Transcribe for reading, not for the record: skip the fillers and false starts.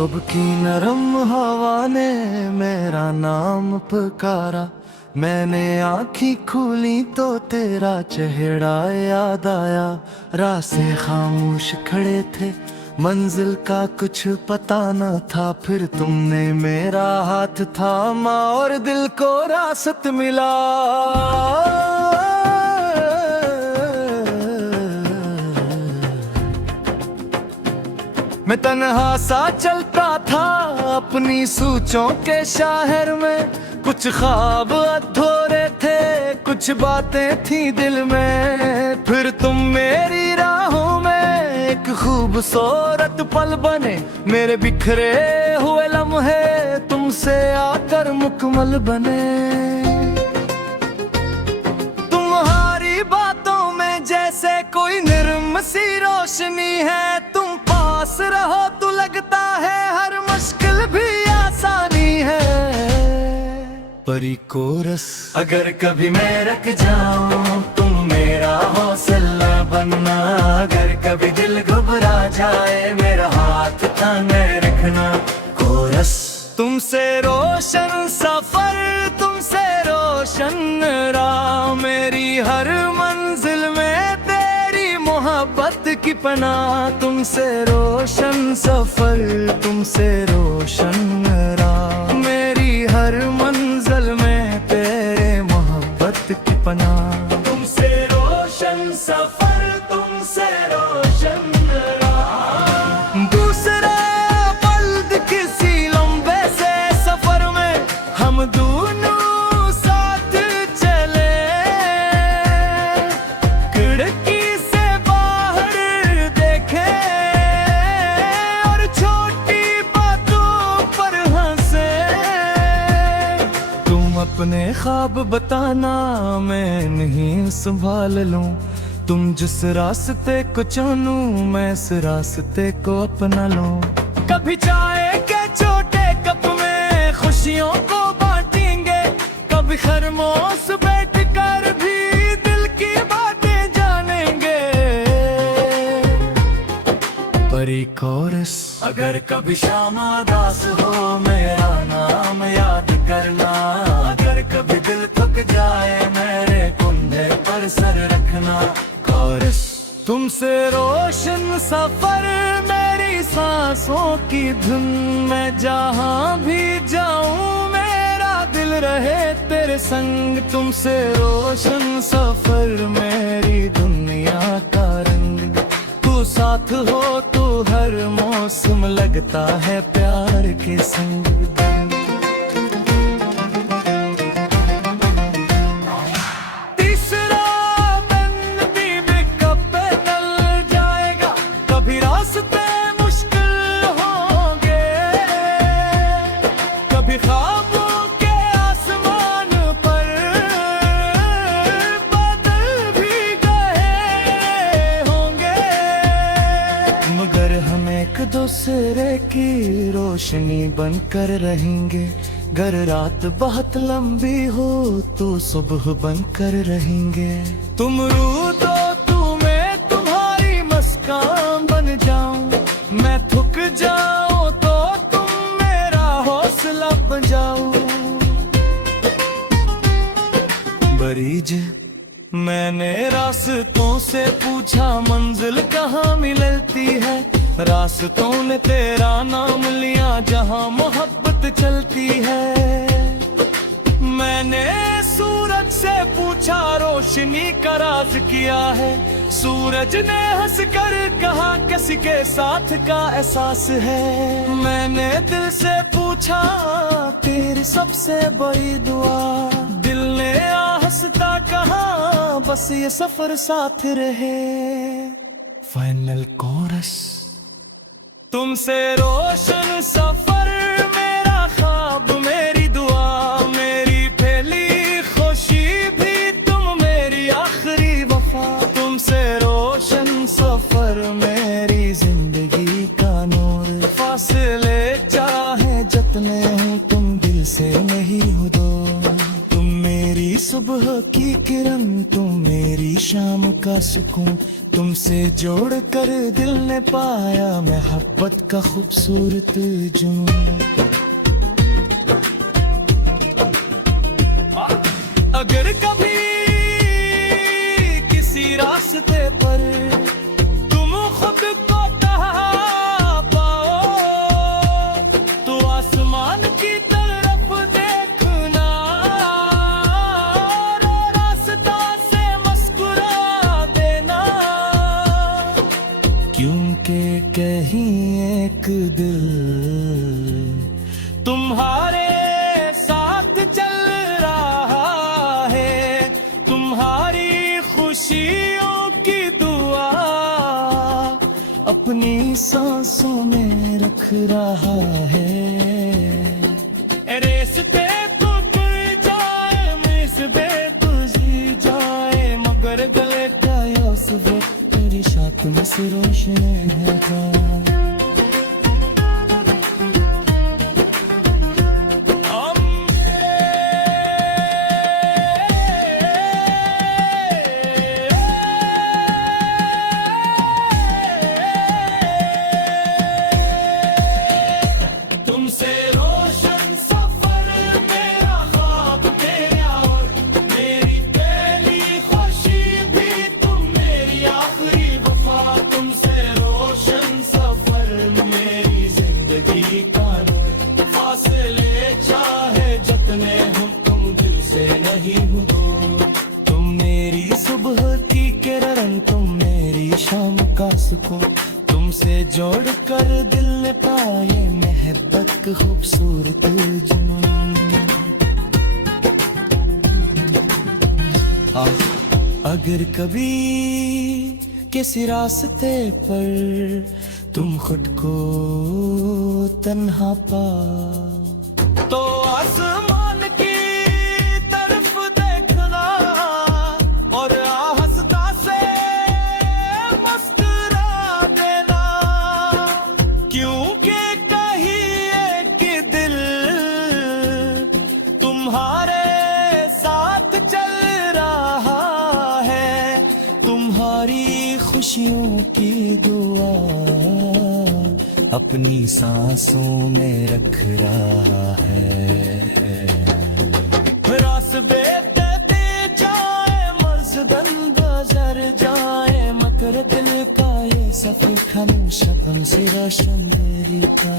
सुबह की नरम हवा ने मेरा नाम पुकारा। मैंने आँखी खोली तो तेरा चेहरा याद आया। रास्ते खामोश खड़े थे, मंजिल का कुछ पता न था। फिर तुमने मेरा हाथ थामा और दिल को रास्त मिला। मैं तन्हा सा चलता था अपनी सोचों के शहर में। कुछ ख्वाब अधूरे थे, कुछ बातें थी दिल में। फिर तुम मेरी राहों में एक खूबसूरत पल बने। मेरे बिखरे हुए लम्हे तुमसे आकर मुकम्मल बने। तुम्हारी बातों में जैसे कोई निर्मल सी रोशनी है। तुम पास रहो तो लगता है हर मुश्किल भी आसानी है। परी कोरस अगर कभी मैं रख जाऊं तुम मेरा हौसला बनना। अगर कभी दिल घबरा जाए मेरा हाथ थामे रखना। कोरस तुमसे रोशन सफर, तुमसे रोशन राह। मेरी हर मंजिल में तेरी मोहब्बत की पनाह। तुमसे रोशन सफर, तुमसे रोशन राह। मेरी हर मंजिल में तेरे मोहब्बत की पनाह। तुमसे रोशन सफर, तुमसे रोशन राह। दूसरा पल किसी लंबे से सफर में हम दोनों साथ चले। खिड़की से बाहर देखे और छोटी बातों पर हंसे। तुम अपने ख्वाब बताना मैं नहीं संभाल लूं। तुम जिस रास्ते को चुनूं मैं इस रास्ते को अपना लूं। कभी चाय के छोटे कप में खुशियों को बांटेंगे। कभी खरमोश बैठ कर भी दिल की बातें जानेंगे। परी कोरस अगर कभी शाम उदास हो मेरा नाम याद करना। अगर कभी दिल थक जाए मेरे कुंधे पर सर रखना। कोरस तुमसे रोशन सफर मेरी सांसों की धुन। मैं जहाँ भी जाऊँ मेरा दिल रहे तेरे संग। तुमसे रोशन सफर मेरी दुनिया का रंग। तू साथ हो तो हर मौसम लगता है प्यार के संग। दूसरे की रोशनी बनकर रहेंगे। गर रात बहुत लंबी हो तो सुबह बनकर रहेंगे। तुम रू तो तुम्हें तुम्हारी मुस्कान बन जाऊं। मैं थक जाऊं तो तुम मेरा हौसला बन जाओ। बरीज मैंने रास्तों से पूछा मंजिल कहाँ मिलती है। रास्तों ने तेरा नाम लिया जहाँ मोहब्बत चलती है। मैंने सूरज से पूछा रोशनी का राज किया है। सूरज ने हंसकर कहा किसी के साथ का एहसास है। मैंने दिल से पूछा तेरी सबसे बड़ी दुआ। दिल ने हंसता कहा बस ये सफर साथ रहे। फाइनल कोरस तुमसे रोशन सफर मेरा ख्वाब मेरी दुआ। मेरी पहली खुशी भी तुम मेरी आखिरी वफा। तुमसे रोशन सफर मेरी जिंदगी का नूर। फासले चाहे जितने हो तुम दिल से नहीं हो दूर। तुम मेरी सुबह की किरण, तुम मेरी शाम का सुकून। तुमसे जोड़ कर दिल ने पाया मोहब्बत का खूबसूरत जुनून। अगर कभी किसी रास्ते पर तुम खुद को कहा पाओ, तो आसमान की तरफ देखना और रास्ता से मुस्कुरा देना, क्योंकि कहीं एक दिल तुम्हारे साथ चल रहा है, तुम्हारी खुशियों की दुआ अपनी सांसों में रख रहा है। रेस्ते तो तुल जाए, मिसबे तुझी जाए, मगर गले का यूसुफ तेरी शाख में से रोशनी है जान। तुमसे रोशन सफर मेरा ख्वाब तेरा, और मेरी पहली खुशी भी तुम मेरी आखिरी वफा। तुमसे रोशन सफर मेरी जिंदगी का नूर, फासले चाहे जितने हो तुम दिल से नहीं हो दूर। तुम मेरी सुबह की किरण, तुम मेरी शाम का सुकून। तुमसे जोड़ कर दिल ने पाए मोहब्बत का खूबसूरत जुनून। अगर कभी किसी रास्ते पर तुम खुद को तन्हा पा, तो आसमान की तरफ देखना और हंसता से मुस्कुरा देना, क्योंकि कहीं एक दिल तुम्हारे साथ चल रहा है, तुम्हारी खुशियों की दुआ अपनी सांसों में रख रहा है। रास्ते दे जाए, मर्ज़दन गुज़र जाए, मगर दिल का ये सफ़र हमेशा तुमसे रोशन मेरी का।